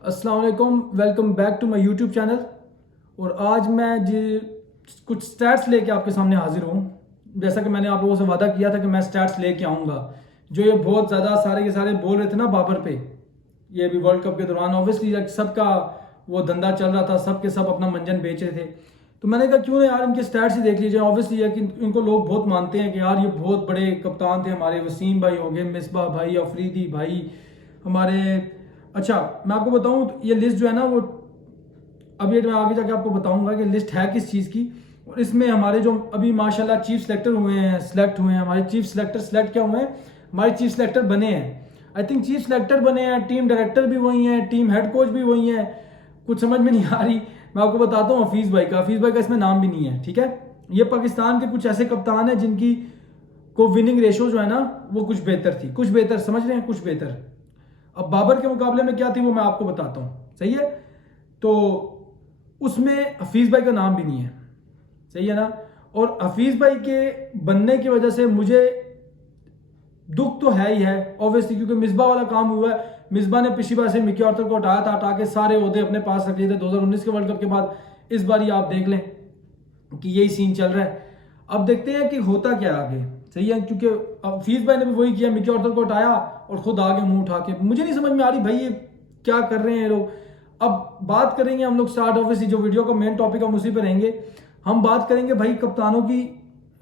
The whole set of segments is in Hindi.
अस्सलाम वालेकुम, welcome back to my YouTube channel. और आज मैं कुछ स्टैट्स लेके आपके सामने हाजिर हूँ। जैसा कि मैंने आप लोगों से वादा किया था कि मैं स्टैट्स लेके आऊँगा। जो ये बहुत ज़्यादा सारे के सारे बोल रहे थे ना बाबर पे, ये भी वर्ल्ड कप के दौरान ऑब्वियसली सबका वो धंधा चल रहा था, सब के सब अपना मंजन बेच रहे थे। तो मैंने कहा क्यों ना यार इनके स्टैट्स ही देख लीजिए। ऑब्वियसली है कि इनको लोग बहुत मानते हैं कि यार ये बहुत बड़े कप्तान थे हमारे। वसीम भाई हो गए, मिसबा भाई, अफरीदी भाई हमारे। अच्छा मैं आपको बताऊं तो ये लिस्ट जो है ना वो अभी मैं आगे जाके आपको बताऊंगा कि लिस्ट है किस चीज़ की। और इसमें हमारे जो अभी माशाल्लाह चीफ सिलेक्टर हुए हैं, सिलेक्ट हुए हैं हमारे चीफ सिलेक्टर, सिलेक्ट क्या हुए हैं, हमारे चीफ सिलेक्टर बने हैं। आई थिंक चीफ सिलेक्टर बने हैं, टीम डायरेक्टर भी वही हैं, टीम हेड कोच भी वही हैं। कुछ समझ में नहीं आ रही। मैं आपको बताता हूँ हफीज़ भाई का इसमें नाम भी नहीं है। ठीक है, ये पाकिस्तान के कुछ ऐसे कप्तान हैं जिनकी को विनिंग रेशो जो है ना वो कुछ बेहतर थी, कुछ बेहतर समझ रहे हैं, कुछ बेहतर। अब बाबर के मुकाबले में क्या थी वो मैं आपको बताता हूँ। सही है, तो उसमें हफीज़ भाई का नाम भी नहीं है। सही है ना। और हफीज़ भाई के बनने की वजह से मुझे दुख तो है ही है ऑब्वियसली, क्योंकि मिसबा वाला काम हुआ है। मिसबा ने पिछली बार से मिकी आर्थर को हटाया था, हटा के सारे ओहदे अपने पास रख लिए थे 2019 के वर्ल्ड कप के बाद। इस बार ही आप देख लें कि यही सीन चल रहा है। अब देखते हैं कि होता क्या आगे। सही है, क्योंकि हफीज़ भाई ने भी वही किया, मिकी आर्थर को हटाया और खुद आगे मुंह उठा के। मुझे नहीं समझ में आ रही भाई ये क्या कर रहे हैं लोग। अब बात करेंगे हम लोग स्टार्ट, ऑब्वियसली जो वीडियो का मेन टॉपिक हम उसी पे रहेंगे। हम बात करेंगे भाई कप्तानों की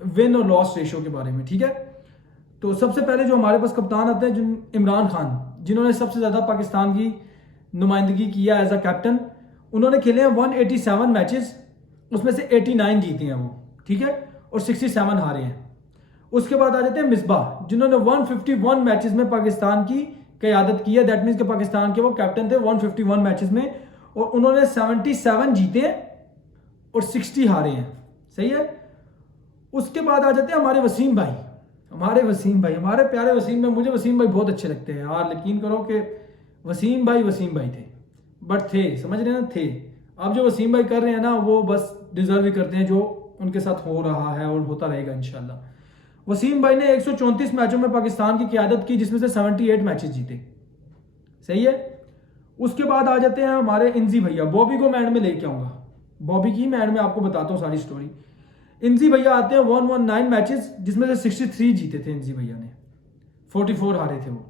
विन और लॉस रेशो के बारे में। ठीक है, तो सबसे पहले जो हमारे पास कप्तान आते हैं जिन इमरान खान, जिन्होंने सबसे ज़्यादा पाकिस्तान की नुमाइंदगी किया एज अ कैप्टन। उन्होंने खेले हैं 187 मैचेस, उसमें से 89 जीते हैं वो। ठीक है, और 67 हारे हैं। उसके बाद आ जाते हैं मिसबाह, जिन्होंने 151 मैचेस में पाकिस्तान की क़यादत की है। दैट मीन्स के पाकिस्तान के वो कैप्टन थे 151 मैचेस में, और उन्होंने 77 जीते हैं और 60 हारे हैं। सही है। उसके बाद आ जाते हैं हमारे वसीम भाई, हमारे प्यारे वसीम भाई। मुझे वसीम भाई बहुत अच्छे लगते हैं यार, यकीन करो कि वसीम भाई थे, बट थे, समझ रहे हैं ना, थे। अब जो वसीम भाई कर रहे हैं ना वो बस डिजर्व ही करते हैं जो उनके साथ हो रहा है और होता रहेगा इंशाल्लाह। वसीम भाई ने 134 मैचों में पाकिस्तान की क़यादत की, जिसमें से 78 मैचेस जीते। सही है। उसके बाद आ जाते हैं हमारे इंजी भैया। बॉबी को मैं एंड में लेके आऊंगा, बॉबी की मैं एंड में आपको बताता हूँ सारी स्टोरी। इंजी भैया आते हैं 119 मैचेस, जिसमें से 63 जीते थे इंजी भैया ने, 44 हारे थे वो।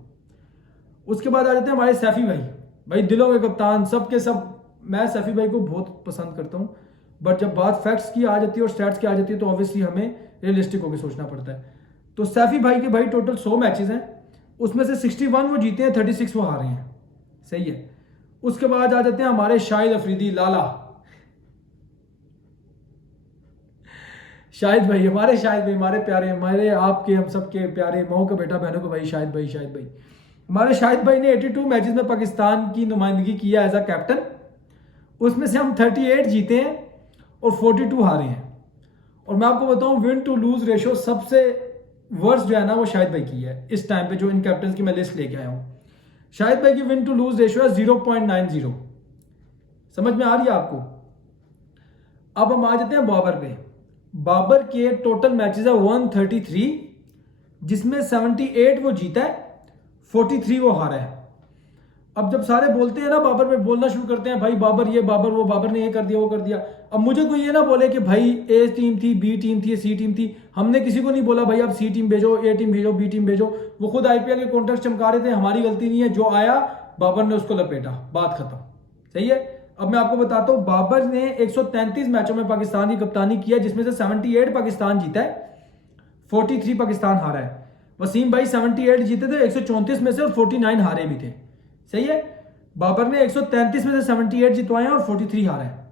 उसके बाद आ जाते हैं हमारे सैफी भाई, भाई दिलों के कप्तान, सब के सब। मैं सैफी भाई को बहुत पसंद करता हूँ, बट जब बात फैक्ट्स की आ जाती है और स्टैट्स की आ जाती है तो ऑब्वियसली हमें रियलिस्टिक होकर सोचना पड़ता है। तो सैफी भाई के भाई टोटल 100 मैचेस हैं, उसमें से 61 वो जीते हैं, 36 वो हारे हैं। सही है। उसके बाद आ जाते हैं हमारे शाहिद अफरीदी लाला, शाहिद भाई, हमारे प्यारे, हमारे आपके हम सबके प्यारे मऊ का बेटा बहनों का भाई शाहिद भाई। हमारे शाहिद भाई ने 82 मैचेस में पाकिस्तान की नुमाइंदगी किया एज अ कैप्टन। उसमें से हम 38 जीते हैं और 42 हारे हैं। और मैं आपको बताऊं विन टू लूज रेशो सबसे वर्स्ट जो है ना वो शाहिद भाई की है इस टाइम पे, जो इन कैप्टन की मैं लिस्ट लेके आया हूं। शाहिद भाई की विन टू लूज रेशो है 0.90। समझ में आ रही है आपको। अब हम आ जाते हैं बाबर पे। बाबर के टोटल मैचेस है 133, जिसमें 78 वो जीता है, 43 वो हारा है। अब जब सारे बोलते हैं ना बाबर पे, बोलना शुरू करते हैं भाई बाबर ये, बाबर वो, बाबर ने ये कर दिया वो कर दिया। अब मुझे कोई ये ना बोले कि भाई ए टीम थी, बी टीम थी, सी टीम थी। हमने किसी को नहीं बोला भाई आप सी टीम भेजो, ए टीम भेजो, बी टीम भेजो। वो खुद आईपीएल के कॉन्ट्रैक्ट चमका रहे थे, हमारी गलती नहीं है। जो आया बाबर ने उसको लपेटा, बात खत्म। सही है। अब मैं आपको बताता हूं बाबर ने 133 मैचों में पाकिस्तान की कप्तानी किया, जिसमें से 78 पाकिस्तान जीता है, 43 पाकिस्तान हारा है। वसीम भाई 78 जीते थे 134 में से, और 49 हारे भी थे। सही है। बाबर ने 133 में से 78 जितवाए हैं और 43 हारे हैं।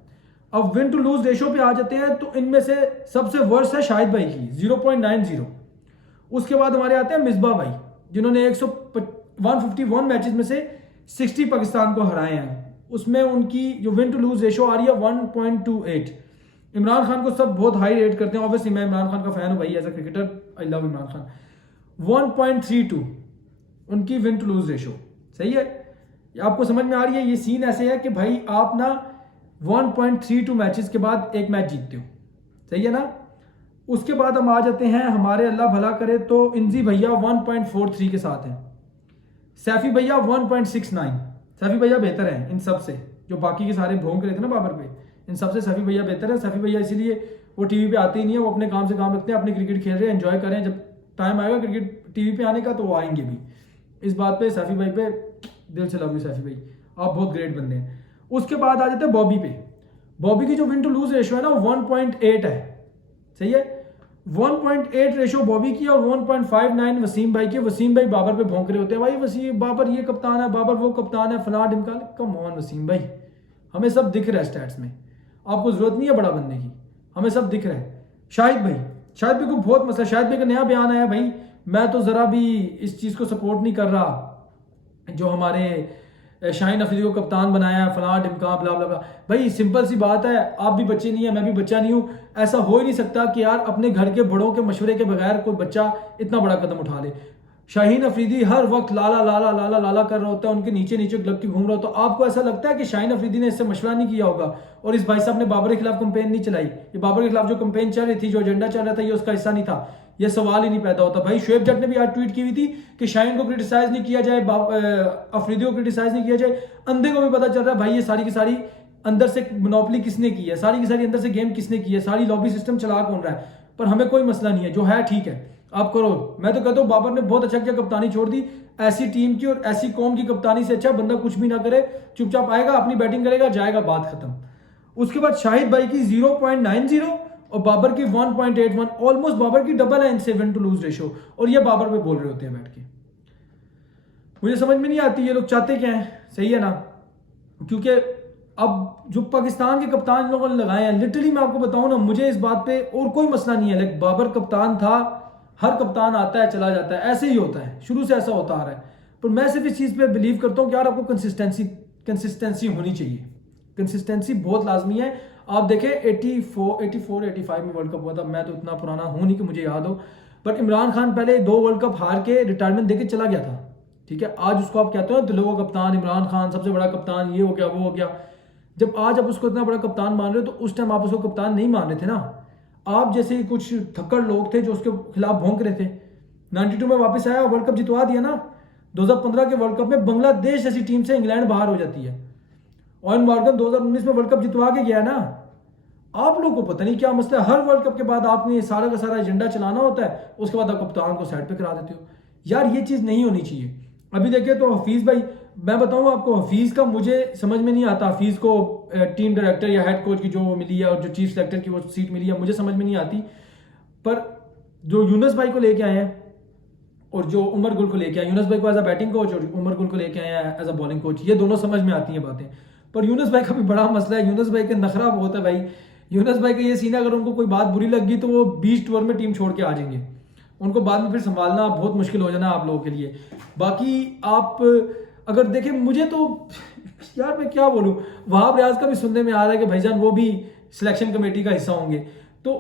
अब विन टू लूज रेशो पे आ जाते हैं, तो इनमें से सबसे वर्स्ट है शाहिद भाई की 0.90। उसके बाद हमारे आते हैं मिसबा भाई, जिन्होंने 151 मैचेस में से 60 पाकिस्तान को हराए हैं। उसमें उनकी जो विन टू लूज रेशो आ रही है 1.28। इमरान खान को सब बहुत हाई रेट करते हैं, ऑब्वियसली मैं इमरान खान का फैन हूं भाई as a cricketer, I love Imran Khan. 1.32 उनकी विन टू लूज रेशो। सही है। आपको समझ में आ रही है। ये सीन ऐसे है कि भाई आप ना 1.32 मैचेस के बाद एक मैच जीतते हो। सही है ना। उसके बाद हम आ जाते हैं हमारे, अल्लाह भला करे तो, इंजी भैया 1.43 के साथ हैं, सैफी भैया 1.69, सफ़ी भैया बेहतर हैं इन सब से, जो बाकी के सारे भोंग रहे थे ना बाबर पे, इन सबसे सफ़ी भैया बेहतर है। सफ़ी भैया इसीलिए वो टीवी पे आते ही नहीं है, वो अपने काम से काम रखते हैं, अपने क्रिकेट खेल रहे हैं, एंजॉय करें, जब टाइम आएगा क्रिकेट टीवी पे आने का तो वो आएंगे भी। इस बात पे सफ़ी भाई पे दिल से लव यू सफ़ी भाई, आप बहुत ग्रेट बंदे हैं। उसके बाद आ जाते हैं बॉबी पे। बॉबी की जो विन टू लूज रेशो है ना 1.8 है, सही है। 1.8 रेशो बॉबी की और 1.59 वसीम भाई की। वसीम भाई बाबर पे भौंक रहे होते हैं, भाई वसीम बाबर ये कप्तान है, बाबर वो कप्तान है, फलां ढिमका। कम ऑन वसीम भाई, हमें सब दिख रहा है स्टैट्स में, आपको जरूरत नहीं है बड़ा बनने की, हमें सब दिख रहा है। शाहिद भाई, शाहिद भाई को बहुत मसला, शाहिद भाई का नया बयान आया, भाई मैं तो ज़रा भी इस चीज़ को सपोर्ट नहीं कर रहा जो हमारे शाहीन अफरीदी को कप्तान बनाया है, फलां ढिमका ब्ला ब्ला ब्ला। भाई सिंपल सी बात है, आप भी बच्चे नहीं है, मैं भी बच्चा नहीं हूँ, ऐसा हो ही नहीं सकता कि यार अपने घर के बड़ों के मशवरे के बगैर कोई बच्चा इतना बड़ा कदम उठा ले। शाहीन अफरीदी हर वक्त लाला लाला लाला लाला कर रहा होता है, उनके नीचे नीचे लग के घूम रहा होता है। आपको ऐसा लगता है कि शाहीन अफरीदी ने इससे मशवरा नहीं किया होगा और इस भाई साहब ने बाबर के खिलाफ कंपेन नहीं चलाई? ये बाबर के खिलाफ जो कंपेन चल रही थी, जो एजेंडा चल रहा था, ये उसका हिस्सा नहीं था? ये सवाल ही नहीं पैदा होता। भाई शुएब जट ने भी आज ट्वीट की हुई थी कि शाहीन को क्रिटिसाइज नहीं किया जाए, अफरीदी को क्रिटिसाइज नहीं किया जाए। अंधे को भी पता चल रहा है भाई ये सारी की सारी अंदर से मोनोपोली किसने की है, सारी की सारी अंदर से गेम किसने की है, सारी लॉबी सिस्टम चला कौन रहा है। पर हमें कोई मसला नहीं है, जो है ठीक है, आप करो। मैं तो कहता हूँ बाबर ने बहुत अच्छा किया, कप्तानी छोड़ दी। ऐसी टीम की और ऐसी कौम की कप्तानी से अच्छा बंदा कुछ भी ना करे, चुपचाप आएगा, अपनी बैटिंग करेगा, जाएगा, बात खत्म। उसके बाद शाहिद भाई की 0.90 और बाबर की 1.81, ऑलमोस्ट बाबर की डबल है इनसे विन टू लूज रेशो, और ये बाबर पे बोल रहे होते हैं बैठ के। मुझे समझ में नहीं आती ये लोग चाहते क्या है, सही है ना? क्योंकि अब जो पाकिस्तान के कप्तान इन लोगों ने लगाए हैं, लिटरली मैं आपको बताऊं ना, मुझे इस बात पे और कोई मसला नहीं है। लाइक बाबर कप्तान था, हर कप्तान आता है चला जाता है, ऐसे ही होता है, शुरू से ऐसा होता आ रहा है। पर मैं सिर्फ इस चीज़ पे बिलीव करता हूँ कि यार आपको कंसिस्टेंसी होनी चाहिए, कंसिस्टेंसी बहुत लाजमी है। आप देखें 85 में वर्ल्ड कप हुआ था, मैं तो इतना पुराना हूँ नहीं कि मुझे याद हो, बट इमरान खान पहले 2 वर्ल्ड कप हार के रिटायरमेंट देके चला गया था, ठीक है। आज उसको आप कहते हो दिलों का कप्तान इमरान खान, सबसे बड़ा कप्तान, ये हो गया वो हो गया। जब आज आप उसको इतना बड़ा कप्तान मान रहे हो, तो उस टाइम आप उसको कप्तान नहीं मान रहे थे ना। आप जैसे कुछ थक्कड़ लोग थे जो उसके खिलाफ भौंक रहे थे। 92 में वापस आया, वर्ल्ड कप जितवा दिया ना। 2015 के वर्ल्ड कप में बांग्लादेश जैसी टीम से इंग्लैंड बाहर हो जाती है। ऑयन मॉर्गन 2019 में वर्ल्ड कप जितवा के गया ना। आप लोगों को पता नहीं क्या मसला है, हर वर्ल्ड कप के बाद आपने सारा का सारा एजेंडा चलाना होता है, उसके बाद आप कप्तान को साइड पे करा देते हो। यार ये चीज़ नहीं होनी चाहिए। अभी देखिए तो हफीज़ भाई, मैं बताऊँ आपको, हफीज़ का मुझे समझ में नहीं आता। हफीज़ को टीम डायरेक्टर या हेड कोच की जो मिली है और जो चीफ सेलेक्टर की वो सीट मिली है, मुझे समझ में नहीं आती। पर जो यूनुस भाई को लेके आए हैं और जो उमर गुल को लेके आए, यूनुस भाई को एज अ बैटिंग कोच और उमर गुल को लेके आए हैं एज अ बॉलिंग कोच, ये दोनों समझ में आती हैं बातें। पर यूनुस भाई का भी बड़ा मसला है, यूनुस भाई का नखरा बहुत है भाई। यूनुस भाई का ये सीन है, अगर उनको कोई बात बुरी लग गई तो वो 20 टूर में टीम छोड़ के आ जाएंगे, उनको बाद में फिर संभालना बहुत मुश्किल हो जाना आप लोगों के लिए। बाकी आप अगर देखें, मुझे तो यार मैं क्या बोलूं, वहाब रियाज का भी सुनने में आ रहा है कि भाईजान वो भी सिलेक्शन कमेटी का हिस्सा होंगे। तो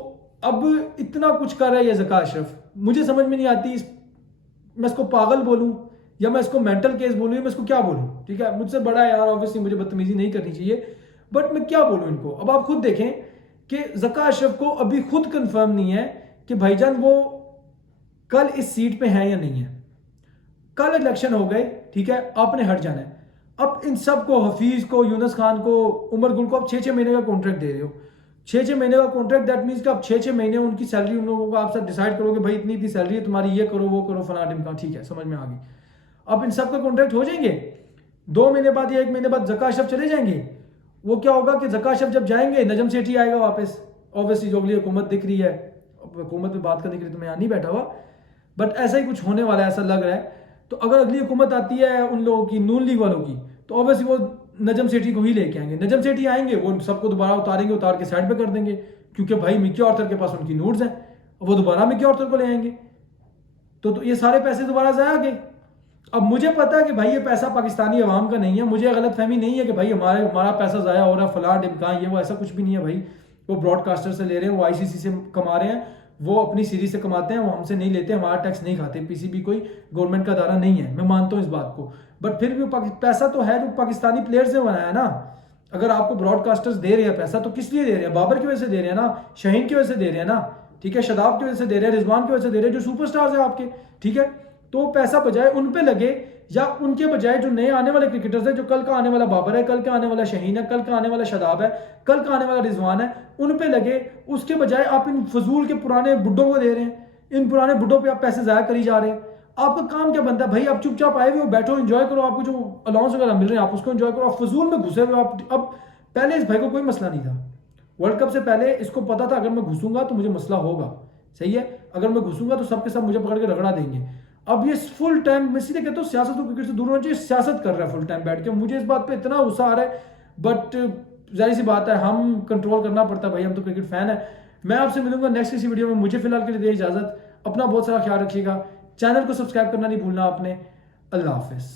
अब इतना कुछ कर रहा है ये ज़का अशरफ, मुझे समझ में नहीं आती। मैं इसको पागल बोलूं या मैं इसको मेंटल केस बोलूं या मैं इसको क्या बोलूं? ठीक है, मुझसे बड़ा है यार, ऑब्वियसली मुझे बदतमीजी नहीं करनी चाहिए, बट मैं क्या बोलूं इनको। अब आप खुद देखें कि ज़का अशरफ को अभी खुद कंफर्म नहीं है कि भाईजान वो कल इस सीट पे है या नहीं है। कल इलेक्शन हो गए, ठीक है, आपने हट जाना है। अब इन सबको, हफीज को, यूनुस खान को, उमर गुल को आप 6-6 महीने का कॉन्ट्रैक्ट दे रहे हो। 6-6 महीने का कॉन्ट्रैक्ट, दैट मीन्स कि आप 6-6 महीने उनकी सैलरी उन लोगों को आप सब डिसाइड करोगे, भाई इतनी इतनी सैलरी है तुम्हारी, ये करो वो करो फलां ढिमका, ठीक है, समझ में आ गई। अब इन सब का कॉन्ट्रैक्ट हो जाएंगे, 2 महीने बाद या 1 महीने बाद ज़का अशरफ चले जाएंगे। वो क्या होगा कि ज़का अशरफ जब जाएंगे, नजम सेठी आएगा वापस। ऑब्वियसली जो अगली हुकूमत दिख रही है, हुकूमत में बात करने के लिए तो मैं यहाँ नहीं बैठा हुआ, बट ऐसा ही कुछ होने वाला है, ऐसा लग रहा है। तो अगर अगली हुकूमत आती है उन लोगों की, नून लीग वालों की, तो ऑब्वियसली वो नजम सेठी को ही लेके आएंगे। नजम सेठी आएंगे, वो सबको दोबारा उतारेंगे, उतार के साइड पे कर देंगे, क्योंकि भाई मिकी ऑर्थर के पास उनकी नोट्स हैं, वो दोबारा मिकी ऑर्थर को ले आएंगे। तो ये सारे पैसे दोबारा जाया गए। अब मुझे पता है कि भाई ये पैसा पाकिस्तानी अवाम का नहीं है, मुझे गलत फहमी नहीं है कि भाई हमारा पैसा ज़ाया हो रहा है, फलां ढिमका, ये वो, ऐसा कुछ भी नहीं है भाई। वो ब्रॉडकास्टर से ले रहे हैं, वो ICC से कमा रहे हैं, वो अपनी सीरीज से कमाते हैं, वो हमसे नहीं लेते, हमारा टैक्स नहीं खाते। PCB कोई गवर्नमेंट का अदारा नहीं है, मैं मानता हूँ इस बात को, बट फिर भी पैसा तो है जो पाकिस्तानी प्लेयर्स ने बनाया ना। अगर आपको ब्रॉडकास्टर्स दे रहे हैं पैसा, तो किस लिए दे रहे हैं? बाबर की वजह से दे रहे हैं ना, शाहीन की वजह से दे रहे हैं ना, ठीक है, शदाब की वजह से दे रहे हैं, रिजवान की वजह से दे रहे हैं, जो सुपरस्टार्स हैं आपके, ठीक है। तो पैसा बजाय उन पे लगे या उनके बजाय जो नए आने वाले क्रिकेटर्स हैं, जो कल का आने वाला बाबर है, कल का आने वाला शहीन है, कल का आने वाला शादाब है, कल का आने वाला रिजवान है, उन पे लगे। उसके बजाय आप इन फजूल के पुराने बुड्ढों को दे रहे हैं, इन पुराने बुड्ढों पे आप पैसे ज़ाया करी जा रहे हैं। आपका काम क्या बनता है भाई? आप चुपचाप आए हुए हो, बैठो, एंजॉय करो, आपको जो अलाउंस वगैरह मिल रहे हैं आप उसको एंजॉय करो। आप फजूल में घुसे हुए आप। अब पहले इस भाई को कोई मसला नहीं था, वर्ल्ड कप से पहले इसको पता था अगर मैं घुसूंगा तो मुझे मसला होगा, सही है, अगर मैं घुसूंगा तो सबके सब मुझे पकड़ के रगड़ा देंगे। अब ये फुल टाइम, मैं सीधे कहता हूँ सियासत को क्रिकेट से दूर होना चाहिए, सियासत कर रहा है फुल टाइम बैठ के। मुझे इस बात पे इतना गुस्सा आ रहा है, बट जाहिर सी बात है हम कंट्रोल करना पड़ता है भाई, हम तो क्रिकेट फैन है। मैं आपसे मिलूंगा नेक्स्ट किसी वीडियो में, मुझे फिलहाल के लिए दे इजाजत। अपना बहुत सारा ख्याल रखिएगा, चैनल को सब्सक्राइब करना नहीं भूलना आपने। अल्लाह हाफिज।